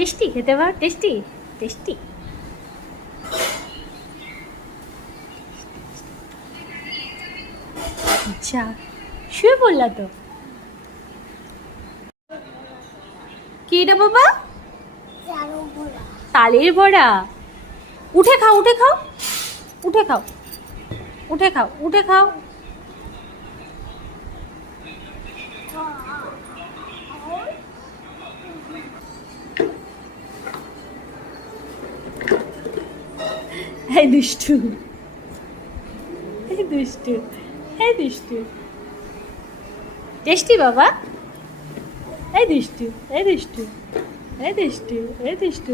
Tasty খেতে পার, tasty tasty. আচ্ছা, শুয়ে পড়লা তো। কি এটা বাবা? তালের বড়া। উঠে খাও, উঠে খাও, উঠে খাও, উঠে খাও, উঠে খাও। এই দুষ্টু, এই দুষ্টু, এই দুষ্টু। টেস্টি বাবা। এই দুষ্টু, এই দুষ্টু, এই দুষ্টু, এই দুষ্টু।